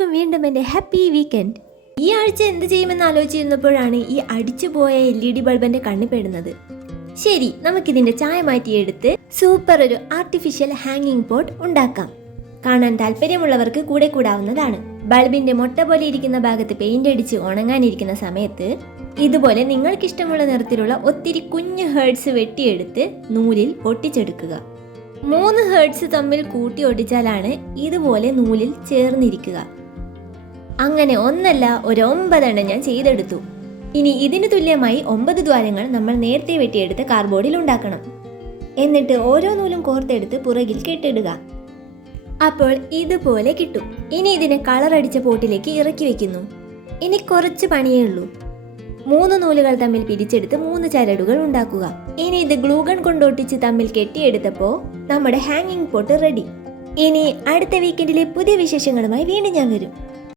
എല്ലാവർക്കും വീണ്ടും എൻ്റെ ഹാപ്പി വീക്കെൻഡ്. ഈ ആഴ്ച എന്ത് ചെയ്യുമെന്ന് ആലോചിച്ചിരുന്നപ്പോഴാണ് ഈ അടിച്ചുപോയ LED ബൾബിന്റെ കണ്ണിപ്പെടുന്നത്. ശരി, നമുക്കിതിന്റെ ചായ മാറ്റിയെടുത്ത് സൂപ്പർ ഒരു ആർട്ടിഫിഷ്യൽ ഹാങ്ങിങ് പോട്ട് ഉണ്ടാക്കാം. കാണാൻ താല്പര്യമുള്ളവർക്ക് കൂടെ കൂടാവുന്നതാണ്. ബൾബിന്റെ മുട്ട പോലെ ഇരിക്കുന്ന ഭാഗത്ത് പെയിന്റ് അടിച്ച് ഉണങ്ങാനിരിക്കുന്ന സമയത്ത് ഇതുപോലെ നിങ്ങൾക്കിഷ്ടമുള്ള നിറത്തിലുള്ള ഒത്തിരി കുഞ്ഞു ഹേർട്സ് വെട്ടിയെടുത്ത് നൂലിൽ ഒട്ടിച്ചെടുക്കുക. 3 ഹേർട്സ് തമ്മിൽ കൂട്ടി ഒട്ടിച്ചാലാണ് ഇതുപോലെ നൂലിൽ ചേർന്നിരിക്കുക. അങ്ങനെ ഒന്നല്ല, ഒരു 9 എണ്ണം ഞാൻ ചെയ്തെടുത്തു. ഇനി ഇതിന് തുല്യമായി 9 ദ്വാരങ്ങൾ നമ്മൾ നേരത്തെ വെട്ടിയെടുത്ത് കാർഡ്ബോർഡിൽ ഉണ്ടാക്കണം. എന്നിട്ട് ഓരോ നൂലും കോർത്തെടുത്ത് പുറകിൽ കെട്ടിടുക. അപ്പോൾ ഇതുപോലെ കിട്ടും. ഇനി ഇതിനെ കളർ അടിച്ച പോട്ടിലേക്ക് ഇറക്കി വെക്കുന്നു. ഇനി കുറച്ച് പണിയേ ഉള്ളൂ. 3 നൂലുകൾ തമ്മിൽ പിരിച്ചെടുത്ത് 3 ചരടുകൾ ഉണ്ടാക്കുക. ഇനി ഇത് ഗ്ലൂഗൺ കൊണ്ടൊട്ടിച്ച് തമ്മിൽ കെട്ടിയെടുത്തപ്പോൾ നമ്മുടെ ഹാങ്ങിങ് പോട്ട് റെഡി. ഇനി അടുത്ത വീക്കെൻഡിലെ പുതിയ വിശേഷങ്ങളുമായി വീണ്ടും ഞാൻ വരും.